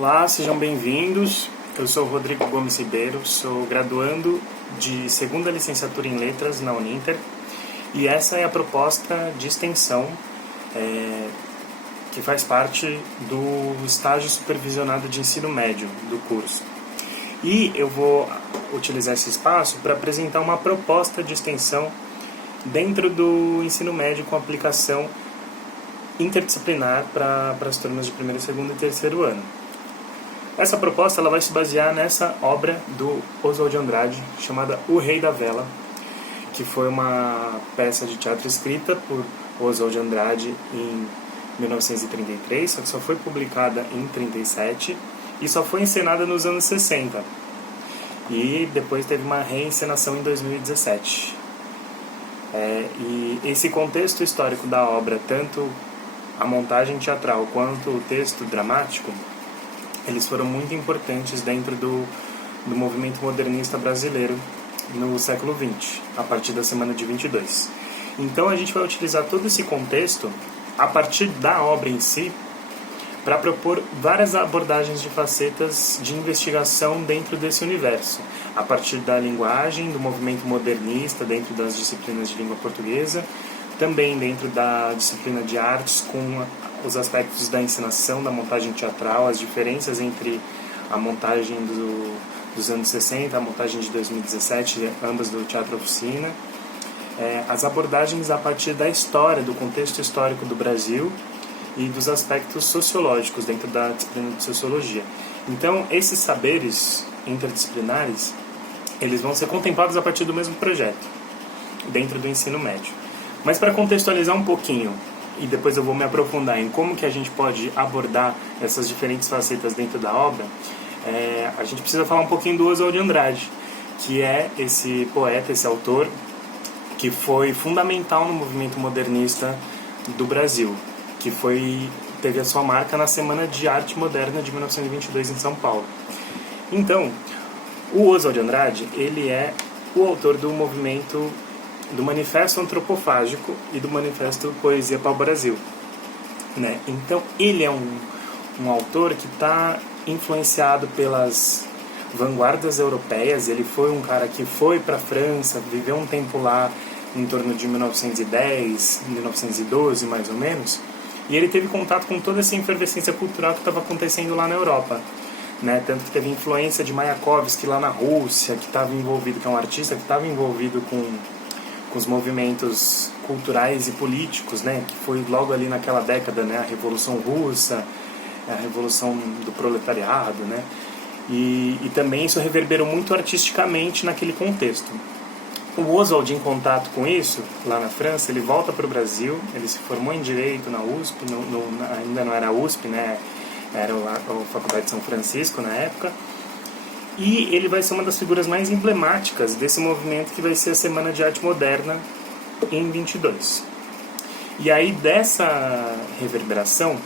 Olá, sejam bem-vindos. Eu sou Rodrigo Gomes Ribeiro, sou graduando de segunda licenciatura em Letras na Uninter e essa é a proposta de extensão que faz parte do estágio supervisionado de ensino médio do curso. E eu vou utilizar esse espaço para apresentar uma proposta de extensão dentro do ensino médio com aplicação interdisciplinar para as turmas de primeiro, segundo e terceiro ano. Essa proposta ela vai se basear nessa obra do Oswald de Andrade, chamada O Rei da Vela, que foi uma peça de teatro escrita por Oswald de Andrade em 1933, só que só foi publicada em 1937 e só foi encenada nos anos 60. E depois teve uma reencenação em 2017. E esse contexto histórico da obra, tanto a montagem teatral quanto o texto dramático, eles foram muito importantes dentro do movimento modernista brasileiro no século XX, a partir da semana de 22. Então a gente vai utilizar todo esse contexto a partir da obra em si para propor várias abordagens de facetas de investigação dentro desse universo, a partir da linguagem, do movimento modernista dentro das disciplinas de língua portuguesa, também dentro da disciplina de artes, com os aspectos da encenação, da montagem teatral, as diferenças entre a montagem dos anos 60, a montagem de 2017, ambas do Teatro Oficina, as abordagens a partir da história, do contexto histórico do Brasil e dos aspectos sociológicos dentro da disciplina de sociologia. Então, esses saberes interdisciplinares, eles vão ser contemplados a partir do mesmo projeto, dentro do ensino médio. Mas para contextualizar um pouquinho, e depois eu vou me aprofundar em como que a gente pode abordar essas diferentes facetas dentro da obra, a gente precisa falar um pouquinho do Oswald de Andrade, que é esse poeta, esse autor, que foi fundamental no movimento modernista do Brasil, que teve a sua marca na Semana de Arte Moderna de 1922 em São Paulo. Então, o Oswald de Andrade, ele é o autor do movimento do Manifesto Antropofágico e do Manifesto Poesia para o Brasil, né? Então, ele é um autor que está influenciado pelas vanguardas europeias. Ele foi um cara que foi para a França, viveu um tempo lá em torno de 1910, 1912 mais ou menos, e ele teve contato com toda essa efervescência cultural que estava acontecendo lá na Europa, né? Tanto que teve influência de Mayakovsky lá na Rússia, que estava envolvido, que é um artista que estava envolvido com os movimentos culturais e políticos, né? Que foi logo ali naquela década, né? A Revolução Russa, a Revolução do Proletariado, né? E também isso reverberou muito artisticamente naquele contexto. O Oswald, em contato com isso, lá na França, ele volta para o Brasil, ele se formou em Direito na USP, ainda não era a USP, né? Era a Faculdade de São Francisco na época, e ele vai ser uma das figuras mais emblemáticas desse movimento que vai ser a Semana de Arte Moderna em 22. E aí dessa reverberação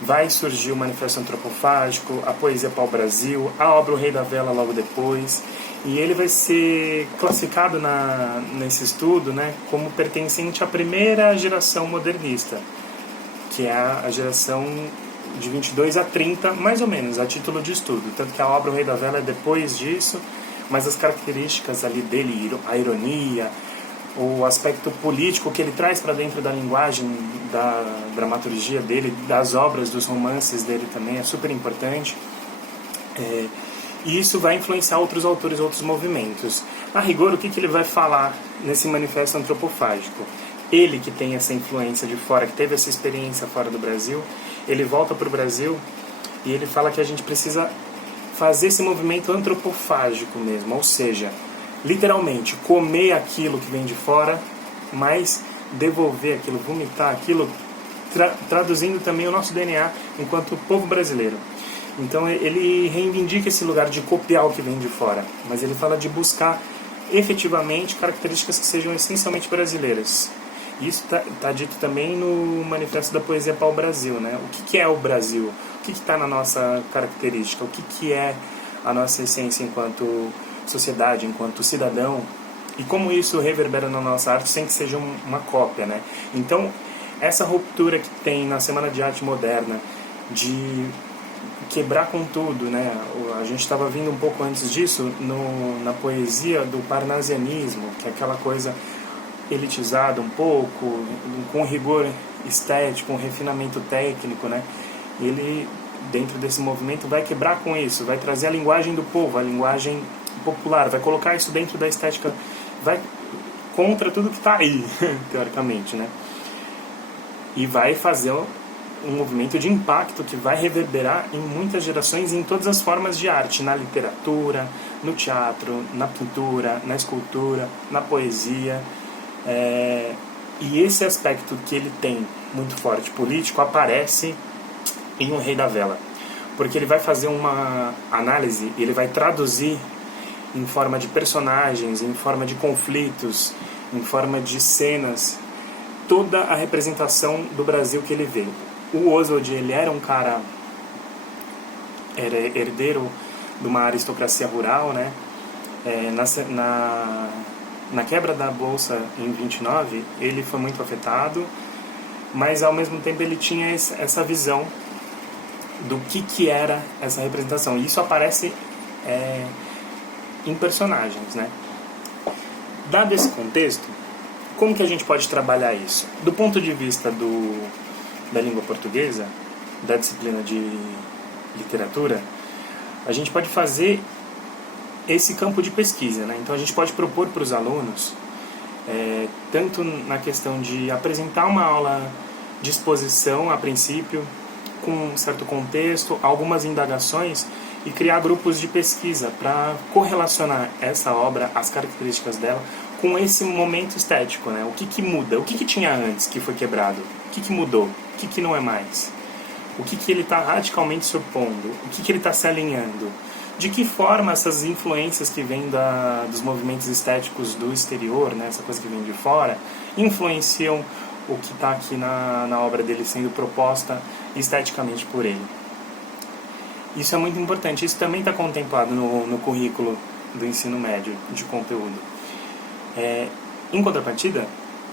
vai surgir o Manifesto Antropofágico, a Poesia para o Brasil, a obra O Rei da Vela logo depois, e ele vai ser classificado nesse estudo, né, como pertencente à primeira geração modernista, que é a geração de 22 a 30, mais ou menos, a título de estudo. Tanto que a obra O Rei da Vela é depois disso, mas as características ali dele, a ironia, o aspecto político que ele traz para dentro da linguagem, da dramaturgia dele, das obras, dos romances dele também, é super importante. E isso vai influenciar outros autores, outros movimentos. A rigor, o que ele vai falar nesse manifesto antropofágico? Ele que tem essa influência de fora, que teve essa experiência fora do Brasil, ele volta para o Brasil e ele fala que a gente precisa fazer esse movimento antropofágico mesmo, ou seja, literalmente comer aquilo que vem de fora, mas devolver aquilo, vomitar aquilo, traduzindo também o nosso DNA enquanto povo brasileiro. Então ele reivindica esse lugar de copiar o que vem de fora, mas ele fala de buscar efetivamente características que sejam essencialmente brasileiras. Isso está dito também no Manifesto da Poesia para o Brasil, né? O que é o Brasil? O que está na nossa característica? O que é a nossa essência enquanto sociedade, enquanto cidadão? E como isso reverbera na nossa arte sem que seja uma cópia, né? Então, essa ruptura que tem na Semana de Arte Moderna de quebrar com tudo, né? A gente estava vindo um pouco antes disso na poesia do parnasianismo, que é aquela coisa elitizada um pouco, com rigor estético, um refinamento técnico, né? Ele, dentro desse movimento, vai quebrar com isso, vai trazer a linguagem do povo, a linguagem popular, vai colocar isso dentro da estética, vai contra tudo que está aí, teoricamente, né? E vai fazer um movimento de impacto que vai reverberar em muitas gerações, em todas as formas de arte, na literatura, no teatro, na pintura, na escultura, na poesia. E esse aspecto que ele tem muito forte político aparece em O Rei da Vela, porque ele vai fazer uma análise, ele vai traduzir em forma de personagens, em forma de conflitos, em forma de cenas, toda a representação do Brasil que ele vê. O Oswald, ele era um cara, era herdeiro de uma aristocracia rural, né? Na quebra da Bolsa em 29, ele foi muito afetado, mas ao mesmo tempo ele tinha essa visão do que era essa representação. E isso aparece em personagens, né? Dado esse contexto, como que a gente pode trabalhar isso? Do ponto de vista da língua portuguesa, da disciplina de literatura, a gente pode fazer esse campo de pesquisa, né? Então a gente pode propor para os alunos, tanto na questão de apresentar uma aula de exposição a princípio, com um certo contexto, algumas indagações, e criar grupos de pesquisa para correlacionar essa obra, as características dela, com esse momento estético, né? O que muda? O que tinha antes que foi quebrado? O que mudou? O que não é mais? O que ele está radicalmente se opondo? O que ele está se alinhando? De que forma essas influências que vêm dos movimentos estéticos do exterior, né? Essa coisa que vem de fora, influenciam o que está aqui na obra dele sendo proposta esteticamente por ele? Isso é muito importante. Isso também está contemplado no currículo do ensino médio de conteúdo. Em contrapartida,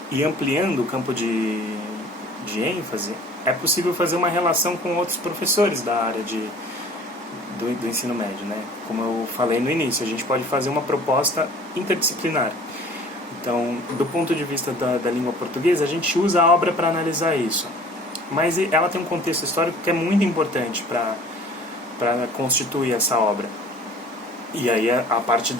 e ampliando o campo de ênfase, é possível fazer uma relação com outros professores da área do ensino médio, né? Como eu falei no início, a gente pode fazer uma proposta interdisciplinar. Então, do ponto de vista da língua portuguesa, a gente usa a obra para analisar isso. Mas ela tem um contexto histórico que é muito importante para constituir essa obra. E aí a parte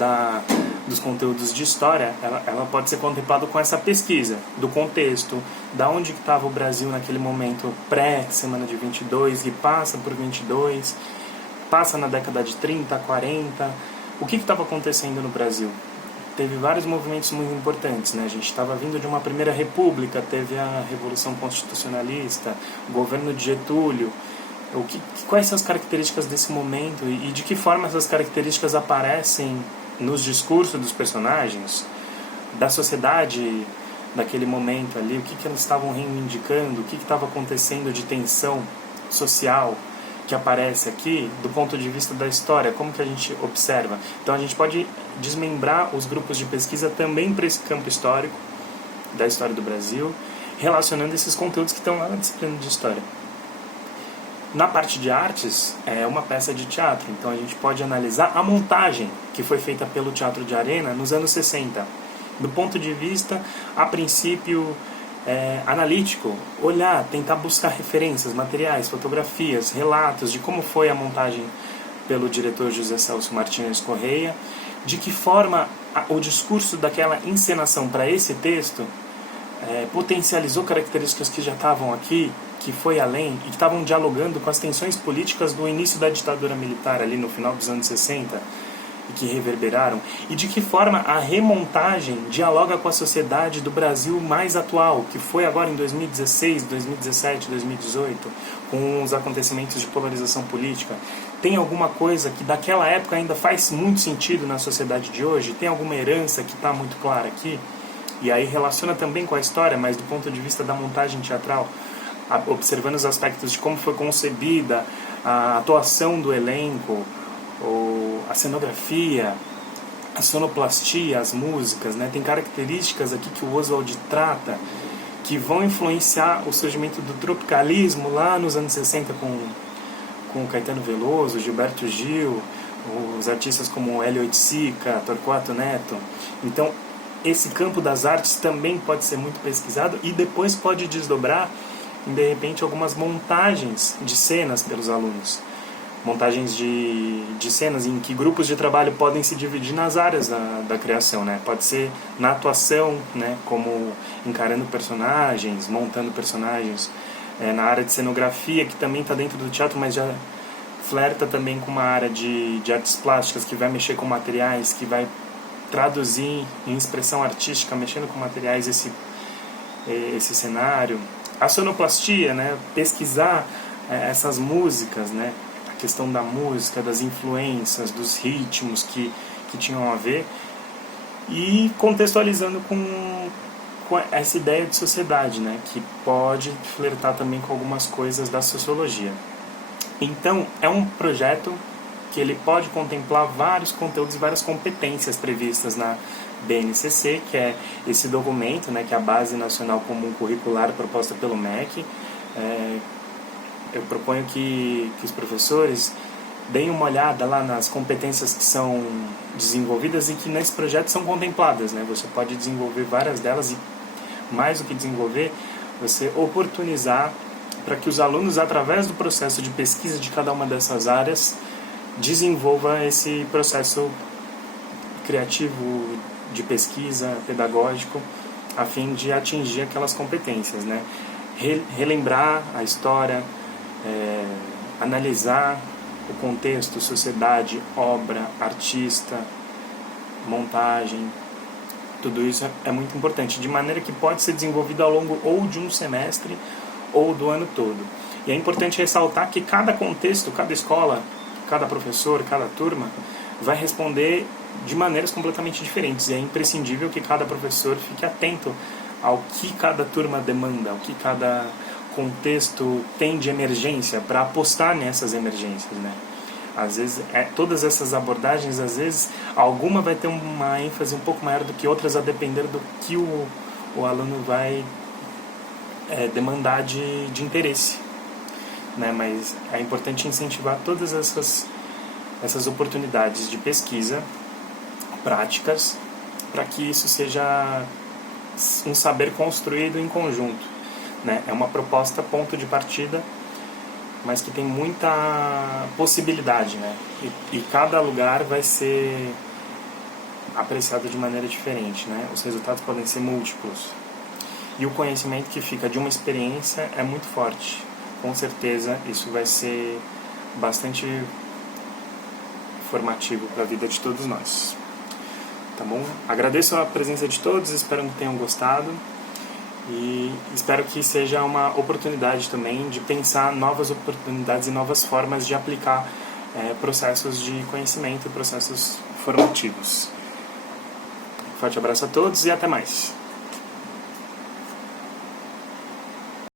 dos conteúdos de história, ela pode ser contemplada com essa pesquisa do contexto, da onde estava o Brasil naquele momento pré-semana de 22 e passa por 22, passa na década de 30, 40, o que estava acontecendo no Brasil? Teve vários movimentos muito importantes, né? A gente estava vindo de uma primeira república, teve a Revolução Constitucionalista, o governo de Getúlio. Quais são as características desse momento e de que forma essas características aparecem nos discursos dos personagens, da sociedade daquele momento ali, o que eles estavam reivindicando, o que estava acontecendo de tensão social que aparece aqui do ponto de vista da história, como que a gente observa. Então a gente pode desmembrar os grupos de pesquisa também para esse campo histórico, da história do Brasil, relacionando esses conteúdos que estão lá na disciplina de história. Na parte de artes, é uma peça de teatro, então a gente pode analisar a montagem que foi feita pelo Teatro de Arena nos anos 60. Do ponto de vista, a princípio, analítico, olhar, tentar buscar referências, materiais, fotografias, relatos de como foi a montagem pelo diretor José Celso Martínez Correia, de que forma o discurso daquela encenação para esse texto potencializou características que já estavam aqui, que foi além, e que estavam dialogando com as tensões políticas do início da ditadura militar, ali no final dos anos 60, e que reverberaram, e de que forma a remontagem dialoga com a sociedade do Brasil mais atual, que foi agora em 2016, 2017, 2018, com os acontecimentos de polarização política. Tem alguma coisa que daquela época ainda faz muito sentido na sociedade de hoje? Tem alguma herança que está muito clara aqui? E aí relaciona também com a história, mas do ponto de vista da montagem teatral, observando os aspectos de como foi concebida a atuação do elenco, a cenografia, a sonoplastia, as músicas, né? Tem características aqui que o Oswald trata que vão influenciar o surgimento do tropicalismo lá nos anos 60 com com Caetano Veloso, Gilberto Gil, os artistas como Hélio Oiticica, Torquato Neto. Então, esse campo das artes também pode ser muito pesquisado e depois pode desdobrar em, de repente, algumas montagens de cenas pelos alunos. Montagens de cenas em que grupos de trabalho podem se dividir nas áreas da criação, né? Pode ser na atuação, né? Como encarando personagens, montando personagens, na área de cenografia, que também está dentro do teatro, mas já flerta também com uma área de artes plásticas, que vai mexer com materiais, que vai traduzir em expressão artística, mexendo com materiais, esse cenário. A sonoplastia, né? Pesquisar essas músicas, né? A questão da música, das influências, dos ritmos que tinham a ver, e contextualizando com essa ideia de sociedade, né? Que pode flertar também com algumas coisas da sociologia. Então, é um projeto que ele pode contemplar vários conteúdos e várias competências previstas na BNCC, que é esse documento, né, que é a Base Nacional Comum Curricular proposta pelo MEC. Eu proponho que os professores deem uma olhada lá nas competências que são desenvolvidas e que nesse projeto são contempladas, né? Você pode desenvolver várias delas e, mais do que desenvolver, você oportunizar para que os alunos, através do processo de pesquisa de cada uma dessas áreas, desenvolva esse processo criativo de pesquisa, pedagógico, a fim de atingir aquelas competências, né? Relembrar a história, analisar o contexto, sociedade, obra, artista, montagem, tudo isso é muito importante, de maneira que pode ser desenvolvido ao longo ou de um semestre ou do ano todo. E é importante ressaltar que cada contexto, cada escola, cada professor, cada turma vai responder de maneiras completamente diferentes, e é imprescindível que cada professor fique atento ao que cada turma demanda, ao que cada contexto tem de emergência, para apostar nessas emergências, né? Às vezes, todas essas abordagens, às vezes, alguma vai ter uma ênfase um pouco maior do que outras, a depender do que o aluno vai demandar de interesse, né? Mas é importante incentivar todas essas oportunidades de pesquisa, práticas, para que isso seja um saber construído em conjunto, né? É uma proposta ponto de partida, mas que tem muita possibilidade, né? E cada lugar vai ser apreciado de maneira diferente, né? Os resultados podem ser múltiplos. E o conhecimento que fica de uma experiência é muito forte. Com certeza isso vai ser bastante formativo para a vida de todos nós. Tá bom? Agradeço a presença de todos, espero que tenham gostado. E espero que seja uma oportunidade também de pensar novas oportunidades e novas formas de aplicar processos de conhecimento e processos formativos. Forte abraço a todos e até mais.